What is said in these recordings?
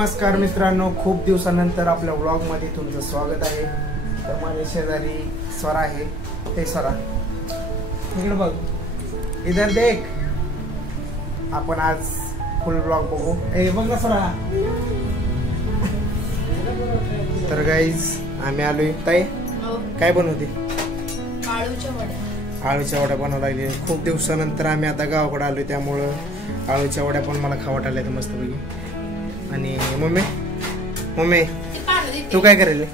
नमस्कार मित्रांनो, खूप दिवसानंतर आपल्या व्लॉग मध्ये तुमचं स्वागत आहे। तर माझ्या शेजारी स्वरा आहे। ते स्वरा इकडे बघ, इधर देख। आपण आज फुल व्लॉग बघू। ए बघ ना स्वरा। तर गाईज आम्ही आलोय। ताई काय बनवते? आळूच्या वड्या बनवायला लागले। खूप दिवसानंतर आम्ही आता गावाकडे आलोय, त्यामुळे आळूच्या वड्या पण मला खावट आल्या मस्त पैकी। आणि मम्मी मम्मी तू काय करेल?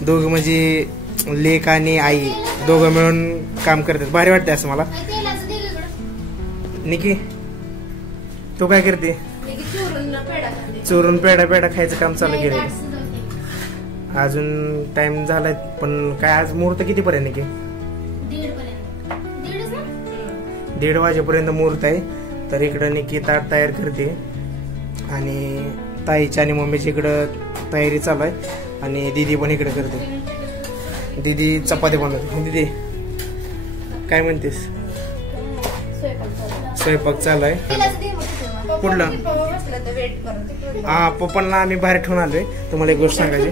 दोघं म्हणजे लेक आणि आई दोघं मिळून काम करतात, भारी वाटते असं मला। निकी तू काय करते? चोरून पेढा खायचं काम चालू केलं। अजून टाइम झालाय, पण काय आज मुहूर्त किती पर्यंत? निकी 1:30 वाजेपर्यंत मुहूर्त आहे। तर इकडं निकी ताट तयार करते आणि ताईच्या आणि मम्मीच्या इकडं तयारी चालू आहे आणि दीदी पण इकडे करते। दीदी चपाती बनवते। दीदी काय म्हणतेस? स्वयंपाक चालू आहे। कुठलं? हा, पप्पांना आम्ही बाहेर ठेवून आलोय। तुम्हाला एक गोष्ट सांगायची,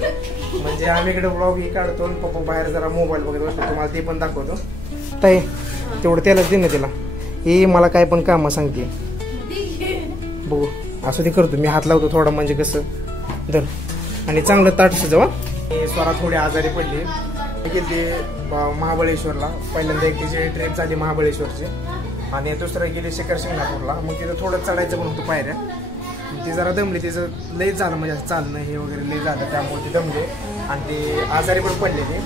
म्हणजे आम्ही इकडे ब्लॉग काढतो, पप्पा बाहेर जरा मोबाईल बघत बसतो, तुम्हाला ते पण दाखवतो। ताई तेवढं त्यालाच दे ना तिला, ही मला काय पण काम सांगते। बघू असं ते करतो मी, हात लावतो थोडा, म्हणजे कसं धर आणि चांगलं ताट सजवा। स्वरा थोडी आजारी पडली, गेली महाबळेश्वरला। पहिल्यांदा एक तिची ट्रिप झाली महाबळेश्वरची आणि दुसरं गेली शिखर शिंगणापूरला। मग तिथं थोडं चढायचं पण होतं पायऱ्या, ती जरा दमली, तिचं लय झालं म्हणजे चालणं हे वगैरे लय झालं, त्यामुळे ती दमली आणि ती आजारी पण पडलेली।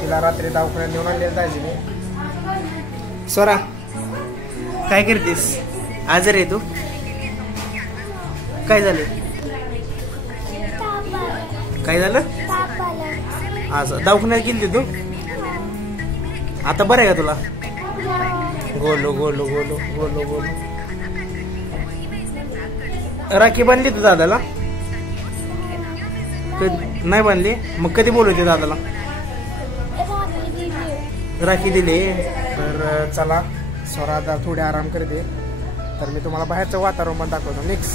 तिला रात्री दवाखान्यात नेऊन आणलेलं दाजीने। स्वरा काय करतेस? आजारी आहे तू? काय झालं? काय झालं? असं दवाखान्यात गेली तू? आता बरं आहे का तुला? गोलो गोलो गोलो गोलो गोलो। राखी बांधली तू दादाला? नाही बांधली? मग कधी बोलवते दादाला? राखी दिली। तर चला, स्वरा आता थोडे आराम करते, तर मी तुम्हाला बाहेरचं वातावरण पण दाखवतो। मिक्स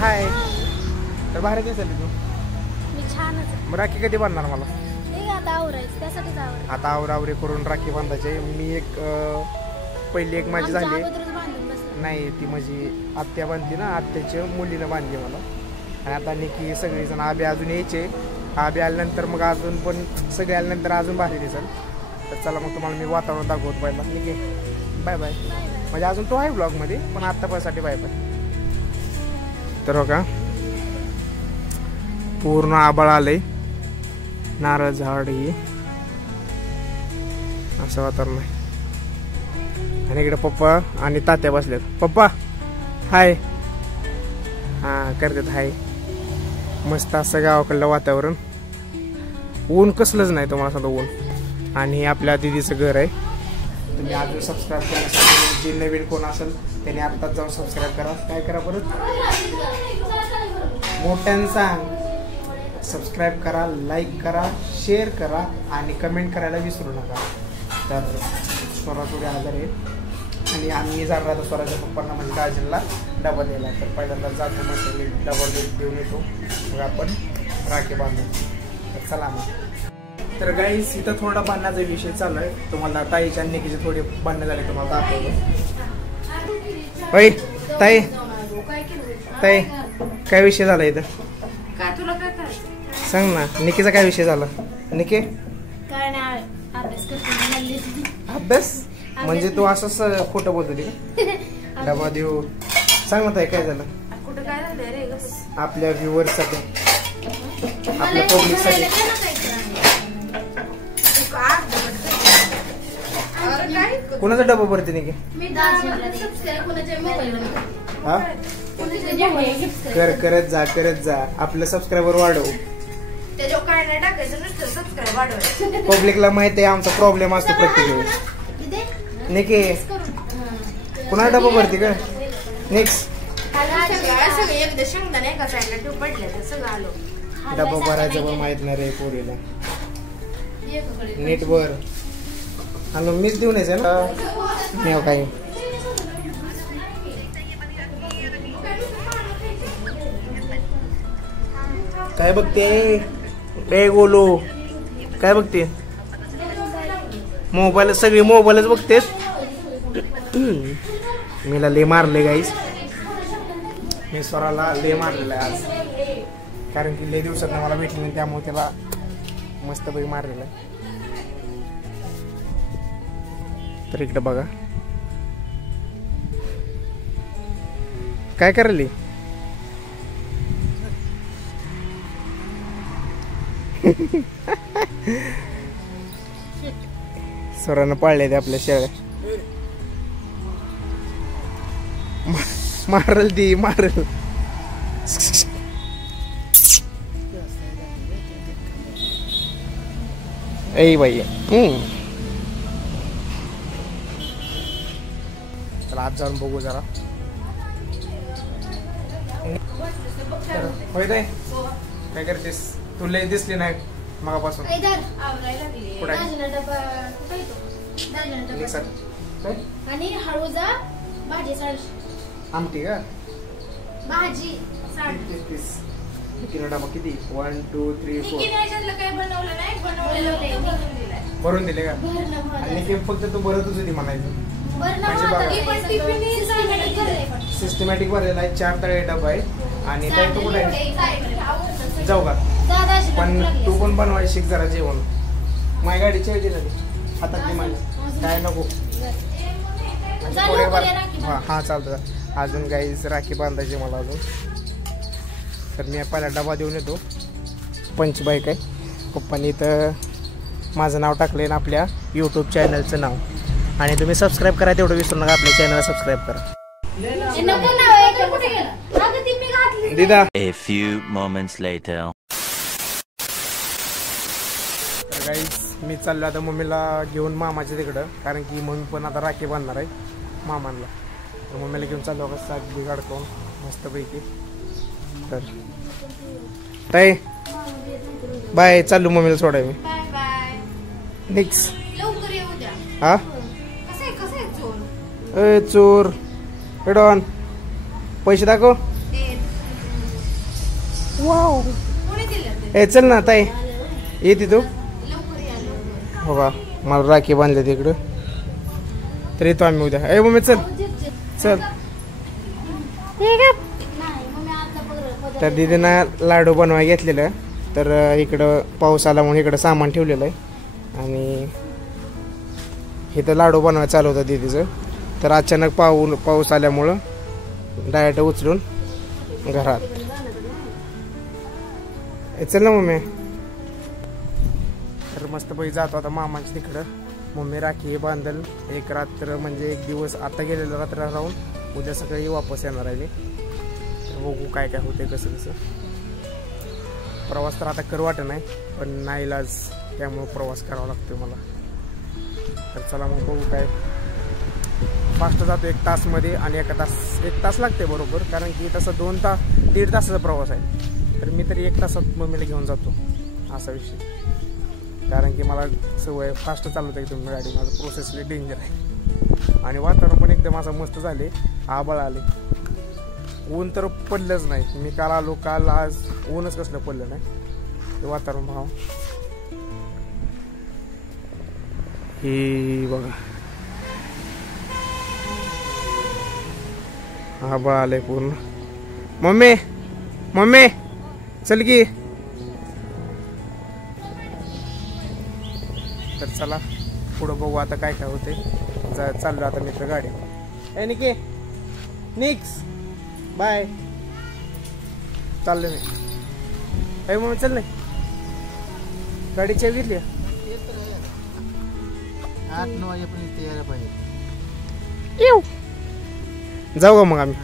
हाय। तर बाहेर काय चालली तू? मी छानच। मग राखी कधी बांधणार मला? आता आवरावरी करून राखी बांधायची। मी एक पहिली एक माझी झाली नाही, ती माझी आत्या बांधली ना, आत्याच्या मुलीनं बांधली मला। आणि आता निकी सगळेजण आबे अजून यायचे, आबे आल्यानंतर मग अजून पण सगळे आल्यानंतर अजून भारी दिसेल। तर चला मग तुम्हाला मी वातावरण दाखवतो पहिला। निकी बाय बाय, म्हणजे अजून तो आहे ब्लॉग मध्ये, पण आत्तापासाठी बाय बाय। तर हो का, पूर्ण आबाळ आलंय, नारळ झाड ही असं वातावरण आहे। आणि इकडे पप्पा आणि तात्या बसलेत। पप्पा हाय, हा करतात हाय। मस्त असं गावाकडलं वातावरण, ऊन कसलंच नाही तुम्हाला सांगतो, ऊन। आणि आपल्या दीदीचं घर आहे। तुम्ही अजून सबस्क्राईब करण्यासाठी, जे नवीन कोण असेल त्याने आत्ताच जाऊन सबस्क्राईब करा। काय करा परत मोठ्यानं सांग, सबस्क्राईब करा, लाईक करा, शेअर करा आणि कमेंट करायला विसरू नका। तर स्वरा थोडी आजार आहे आणि आम्ही जाणार आता स्वराच्या पप्पांना म्हणजे दाजीला डबा द्यायला। तर पहिल्यांदा जातो, मस्त डबा देऊन येतो, मग आपण राखी बांधू। तर चला मग। तर गाईस इथं थोडा भांडणाचा विषय चालू आहे, तुम्हाला ताईच्या निकीचे थोडे भांडणं झाले, तुम्हाला दाखवतो। होय ताई, ताई काय विषय झाला इथं? तुला काय करायचं सांग ना, निकीचा काय विषय झाला? निकी काय नाही, अभ्यास करते। अभ्यास म्हणजे तू असंच खोटं बोलत होती का? डबा देऊ सांग ना ताई, काय झालं? कुठं काय झालं रे? आपल्या व्ह्यूअर्स साठी, आपल्या पब्लिक साठी। कोणाचा डबा भरते निकी? हा करत जा, आपलं सबस्क्रायबर वाढव। पब्लिकला माहिती आहे आमचा प्रॉब्लेम असतो प्रत्येक वेळेस। निकी कुणा डबा भरते का? नेक्स्ट डबा भरायचं पण माहित नाही रे पोरीला, नीट भर। आणि मीच देऊन यायचं ना, काही काय बघते ए गोलू काय बघते मोबाईल सगळी मोबाईलच बघतेस मीला ले मारले गाईस मी स्वराला ले मारलेला आहे आज कारण की लय दिवसात मला भेटली नाही त्यामुळे त्याला मस्त पैकी मारलेला आहे तर इकडे बघा काय करायली स्वरानं पाळले ते आपल्या शेळ्या मारल ती मारल ए बाई चला आज जाऊन बघू जरा होय ताई काय करतेस तुला दिसली नाही मगापासून कुठे आणि हळूजा भाजी आमटी का भाजी किलो डबा किती 1 2 3 4 काय बनवलं नाही बनवलेलं भरून दिले का आणि ते फक्त तू भरतच होती म्हणायचं सिस्टमॅटिक भरलेला आहे 4 तळे डबा आहे आणि काय तू कुठे जाऊ का पण तू पण बनवायला शिक जरा जेवण माझ्या गाडीची वेळ दिली हातातली माझी काय नको हा चालतं अजून गाईच राखी बांधायची मला अजून तर मी पहिला डबा देऊन येतो पंचबाईक आहे पप्पांनी इथं माझं नाव टाकलं आहे आपल्या यूट्यूब चॅनलचं नाव आणि तुम्ही सबस्क्राईब करा तेवढं विसरू नका आपल्या चॅनलला सबस्क्राईब करा दीदा A few moments later. तर गाईस मी चाललो आता मम्मीला घेऊन मामाच्या तिकडं कारण की मम्मी पण आता राखी बांधणार आहे मामांना तर मम्मीला घेऊन चाललो का साधी काढतो मस्तपैकी तर ताई बाय चाललो मम्मीला सोडाय मी बाय बाय निक्स लवकर येऊ द्या हा कसं आहे चोर ए चोर हेडॉन पैसे दाखव वाव कोणी दिलं ए चल ना ताई येते तू लवकर या लवकर हो का मला राखी बांधले तिकडं तर येतो आम्ही उद्या ए मम्मी चल चल तर दीदीनं लाडू बनवाय घेतलेलं तर इकडं पाऊस आला म्हणून इकडं सामान ठेवलेलं आहे आणि इथं लाडू बनवायला चालू होतं दीदीचं तर अचानक पाऊस आल्यामुळं डायरेक्ट उचलून घरात चल ना मम्मी तर मस्तपैकी जातो आता मामाच्या तिकडं मम्मी राखी बांधल एक रात्र म्हणजे एक दिवस आता गेलेलं रात्र राहून उद्या सकाळी वापस येणार आहे मी तर बघू काय काय होते कसं कसं प्रवास तर आता करू वाटत नाही पण नाईलाज त्यामुळं प्रवास करावा लागतो मला तर चला मग बघू काय फास्ट जातो 1 तासमध्ये आणि 1 तास लागते बरोबर कारण की तसं 1.5 तासाचा प्रवास आहे तर मी तरी 1 तासात मम्मीला घेऊन जातो असा विषय कारण की मला सवय फास्ट चालवता येतो गाडी माझं प्रोसेसली डेंजर आहे आणि वातावरण पण एकदम असं मस्त झाले आभाळ आले ऊन तर पडलंच नाही मी काल आलो काल आज ऊनच कसलं पडलं नाही ते वातावरण भाव हे बघा आभाळ आलंय पूर्ण मम्मी मम्मी चल की तर चला पुढं बघू आता काय काय होते चाललो आता मित्र गाडी ए निके निक्स बाय चाललो मी ए मम्मी चल नाही गाडी चावी घेतली 8-9 वाजेपर्यंत यायला पाहिजे येऊ जाऊ का मग आम्ही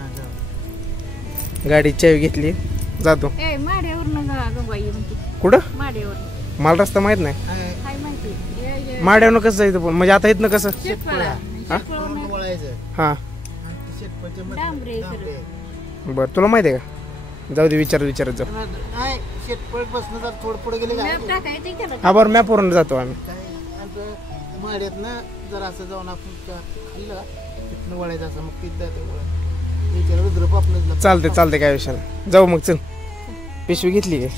गाडी चावी घेतली जातो कुठं मला रस्ता माहित नाही माड्यावरनं कसं जायचं पण म्हणजे आता इथनं कसं हा बरं तुला माहिती आहे का जाऊ दे विचारत जाऊ हा बरं मॅपवरून जातो आम्ही माड्यात ना जर असं जाऊन आपण खाल्लं तिथनं वळायचं असं मग तिथं चालते काय विषय नाही जाऊ मग चल पिशवी घेतली काय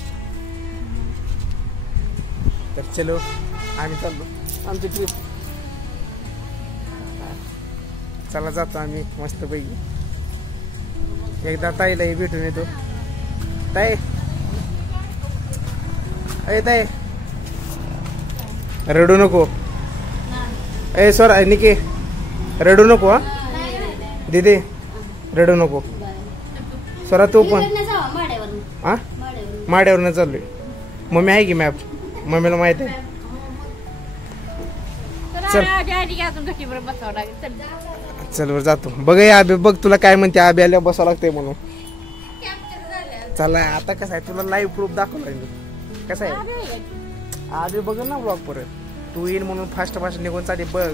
चलो आम्ही चाललो आमची ट्रिप. चला जातो आम्ही मस्तपैकी. एकदा ताईलाही भेटून येतो. ताई अरे ताई रडू नको. ए सर निके रडू नको. हा दीदी रडू नको. स्वरा तू पण. हा माड्यावरनं चाललोय. मम्मी आहे की मॅप. मम्मीला माहित आहे. चल चल बरं जातो. बघ आबे बघ तुला काय म्हणते. आबे आल्या बसावं लागतंय म्हणून. चला आता कसं आहे तुला लाईव्ह प्रूफ दाखवलाय मी. कसं आहे आबे बघ ना ब्लॉग परत. तू येईल म्हणून फास्ट फास्ट निघून चालेल बघ.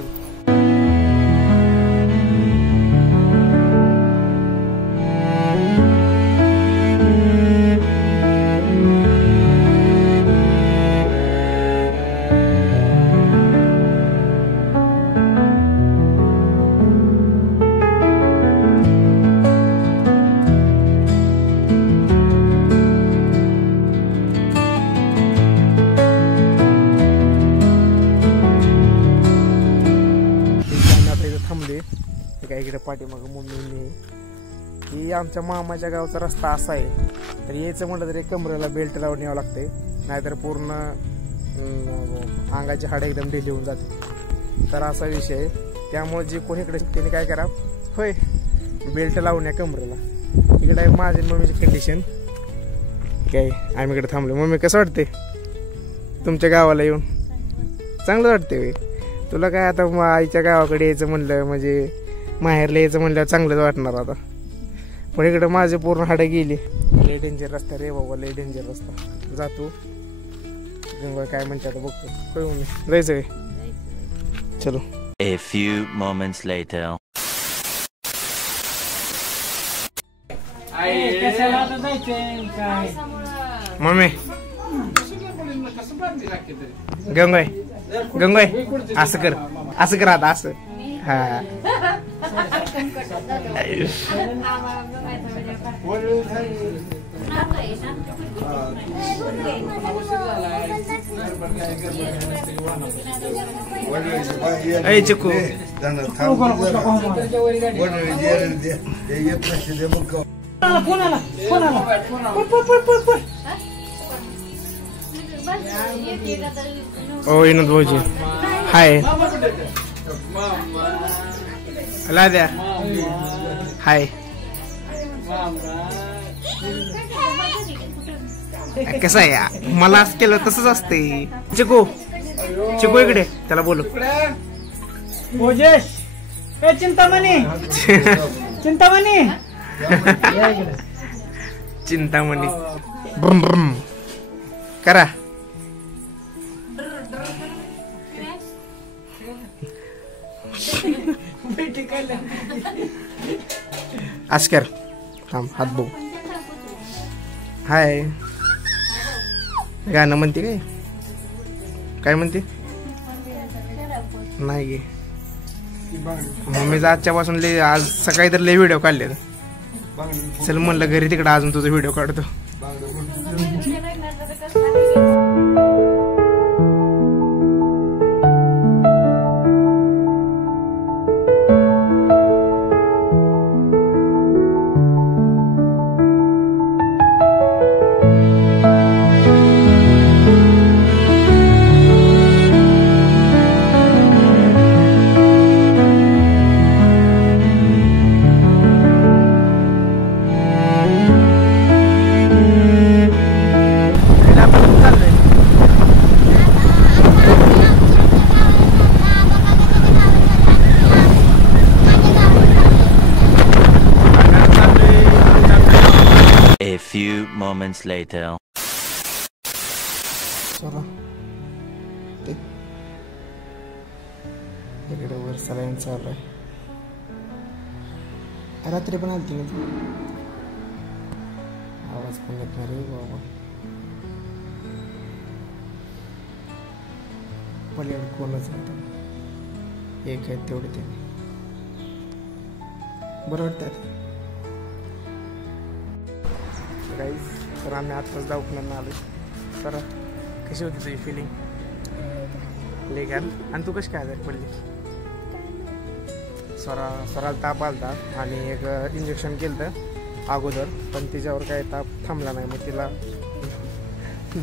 इकडे पाठीमाग मम्मीने ही आमच्या मामाच्या गावचा रस्ता असा आहे. तर यायचं म्हटलं तरी कमरेला बेल्ट लावून यावं लागतंय. नाहीतर पूर्ण अंगाची हाडं एकदम ढिली होऊन जाते. तर असा विषय आहे. त्यामुळे जे कोणी इकडे त्यांनी काय करा होय बेल्ट लावून या कमरेला. इकडे आहे माझी मम्मीची कंडिशन. काय आम्ही इकडे थांबलो. मम्मी कसं वाटते तुमच्या गावाला येऊन? चांगलं वाटते. तुला काय आता आईच्या गावाकडे यायचं म्हणलं म्हणजे माहेरला यायचं म्हणल्यावर चांगलंच वाटणार आता. पण इकडं माझे पूर्ण हाडं गेली. लय डेंजर रस्ता रे बाबा. लय डेंजर रस्ता. जातो काय म्हणते आता बघतो. कळून जायचं काय. चलो. A few moments later. Mummy गंगोय गंगोय असं कर असं कर आता असं. हा ऐ चिकू ओ विनोद भाऊजी हाय. लाद्या हाय. कसं आहे मला असं केलं तसंच असते. चिकू चिकू इकडे त्याला बोलू. चिंतामणी चिंतामणी चिंतामणी ब्रम ब्रम करा. अस्कर थांब हात बघू. हाय गाणं म्हणते काय काय म्हणते नाही गे. मम्मीचा आजच्यापासून लय आज सकाळी तर लय व्हिडिओ काढले. चल म्हणलं घरी तिकडे अजून तुझा व्हिडिओ काढतो. A few moments later. चला इकडे वर सलाईन चालू आहे. रात्री पण आलती ना ती. आवाज पण येत नाही रे बाबा. पलीकडे कोणच नाही. एक आहे तेवढे ते बरं वाटतात. गाईज तर आम्ही आत्ताच दवाखान्यात आलो. तर कशी होती तुझी फिलिंग? लेखन. आणि तू कशी काय आजारी पडली? स्वराला ताप आलता आणि एक इंजेक्शन केलं तर अगोदर, पण तिच्यावर काय ताप थांबला नाही. मग तिला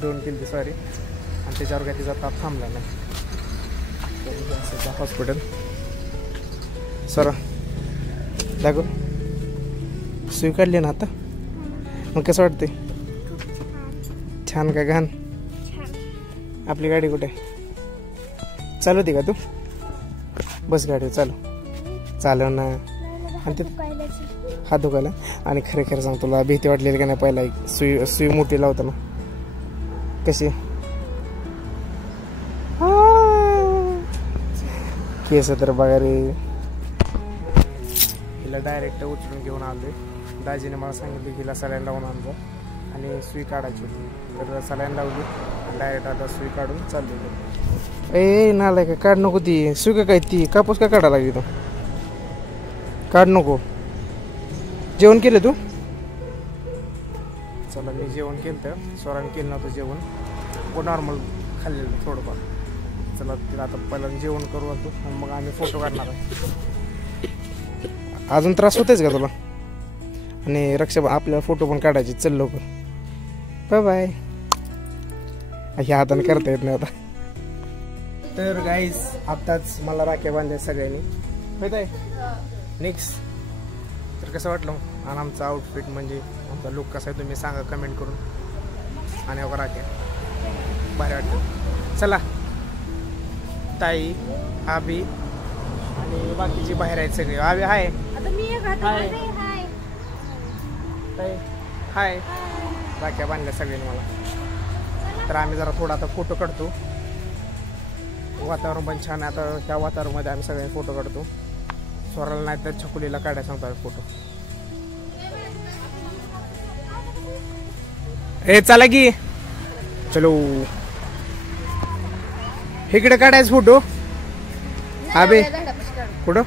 2 केली सॉरी, आणि त्याच्यावर काय तिचा ताप थांबला नाही. हॉस्पिटल स्वरा दाखव. सुई काढली ना आता, मग कसं वाटते? छान का घाण? आपली गाडी कुठे चालवते का तू? बस गाडी चालव ना. आणि ते हात दुखायला. आणि खरे खरं सांग, तुला भीती वाटलेली का नाही पहिला सुई मोठी लावताना? कशी केस तर बघा रे. हिला डायरेक्ट उचलून घेऊन आलोय. दाजीने मला सांगितलं की हिला सलाईन लावून आणतो आणि सुई काढायची होती. तर सलाईन लावली, डायरेक्ट आता सुई काढून चालली. ए नालाय का, काढ नको ती सुई. का काय ती कापूस का काढा लागली? तो काढ नको. जेवण केलं तू? चला मी जेवण केलं तर स्वराने केलं नव्हतं जेवण, नॉर्मल खाल्लेलं थोडंफार. चला तिला आता पहिला जेवण करू आणतो, मग आम्ही फोटो काढणार आहे. अजून त्रास होतेच का तुला? आणि आपल्याला फोटो पण काढायचे. चल लवकर. Bye bye. ह्या हाताने करता येत नाही आता. तर गाईज आत्ताच मला राख्या बांधल्या सगळ्यांनी, माहित आहे नेक्स्ट. तर कसं वाटलं आणि आमचा आउटफिट, म्हणजे आमचा लुक कसा आहे तुम्ही सांगा कमेंट करून. आणि अगं राख्या भारी वाटतं. चला ताई, आबी आणि बाकीचे बाहेर आहेत सगळे. आबी हाय. ताई हाय. राख्या बांधल्या सगळ्यांनी मला. तर आम्ही जरा थोडा आता फोटो काढतो. वातावरण पण छान आहे. आता त्या वातावरणामध्ये आम्ही सगळे फोटो काढतो. स्वराला नाही तर छकुलीला काढायला सांगतो आम्ही फोटो. ए चला की, चलो इकडे काढायचं फोटो. आबे कुठं?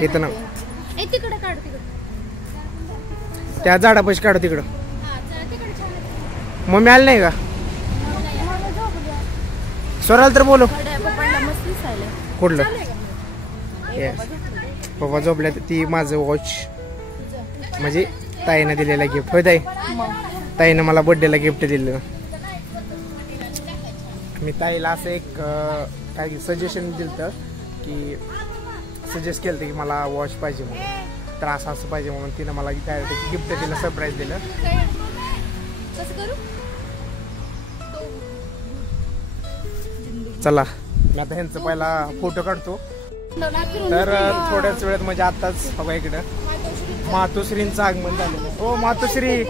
इथं ना, तिकडे काढ. त्या झाडापाशी काढ तिकडं. मम्मी आली नाही का? स्वराला तर बोलव. कुठलं? पप्पा झोपल्या. ती माझं वॉच म्हणजे ताईनं दिलेला गिफ्ट. होय ताई? ताईनं मला बर्थडेला गिफ्ट दिलं. मी ताईला असं एक काय सजेशन दिलं की सजेस्ट केलं की मला वॉच पाहिजे म्हणून. तर असं पाहिजे म्हणून तिनं मला डायरेक्ट गिफ्ट दिलं, सरप्राईज दिलं. चला मी आता ह्यांचं पहिला फोटो काढतो. तर थोड्याच वेळात म्हणजे आताच बघा इकडं मातोश्रींचं आगमन झालेलं आहे. हो मातोश्री,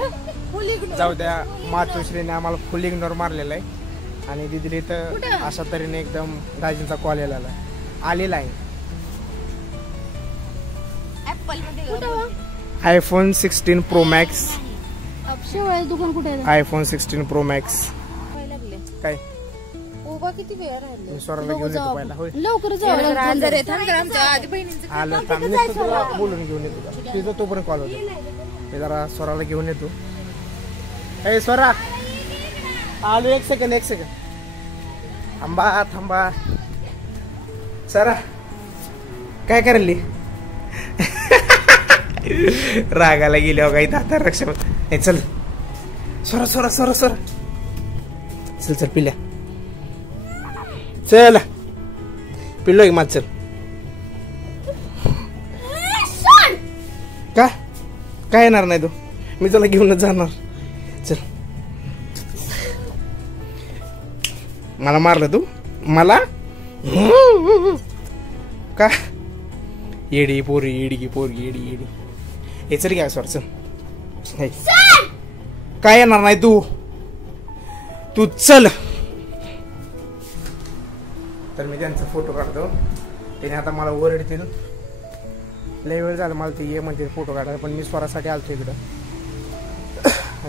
जाऊ द्या. मातोश्रीने आम्हाला फुल इग्नोर मारलेला आहे. आणि दिदीला इथं अशा तऱ्हेने एकदम दाजींचा कॉल आलेला आहे. iPhone 16 Pro Max. iPhone 16 Pro Max. काय किती वेळ राहिला? मी स्वराला घेऊन येतो पहिला. होय लवकर आलं थांब, तुला बोलून घेऊन येतो. तिथं तोपर्यंत कॉल होतो. मी जरा स्वराला घेऊन येतो. ए स्वरा आलो. एक सेकंड थांबा. स्वरा काय करली? रागाला गेली हो काही आता रक्षा. चल स्वरा चल पिल्या. चल पिल्लो एक माझ. चल का काय येणार नाही तू? मी तुला घेऊनच जाणार. चल. मला मारलं तू? मला का? येडी पोरी येडी. हे चल घ्या सर. चल काय येणार नाही तू चल. तर मी त्यांचा फोटो काढतो. त्याने आता मला ओरडतील. लय वेळ झाला मला ते ये म्हणते फोटो काढायला, पण मी स्वरासाठी आलतो इकडं.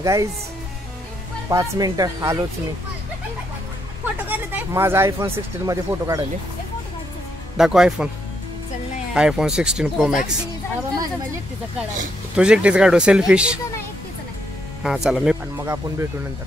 गाईज 5 मिनिटं आलोच मी. माझा iPhone 16 मध्ये फोटो काढायले. दाखव iPhone 16 Pro Max. तुझे एकटीच काढू सेल्फिश. हा चला मी, आणि मग आपण भेटू नंतर.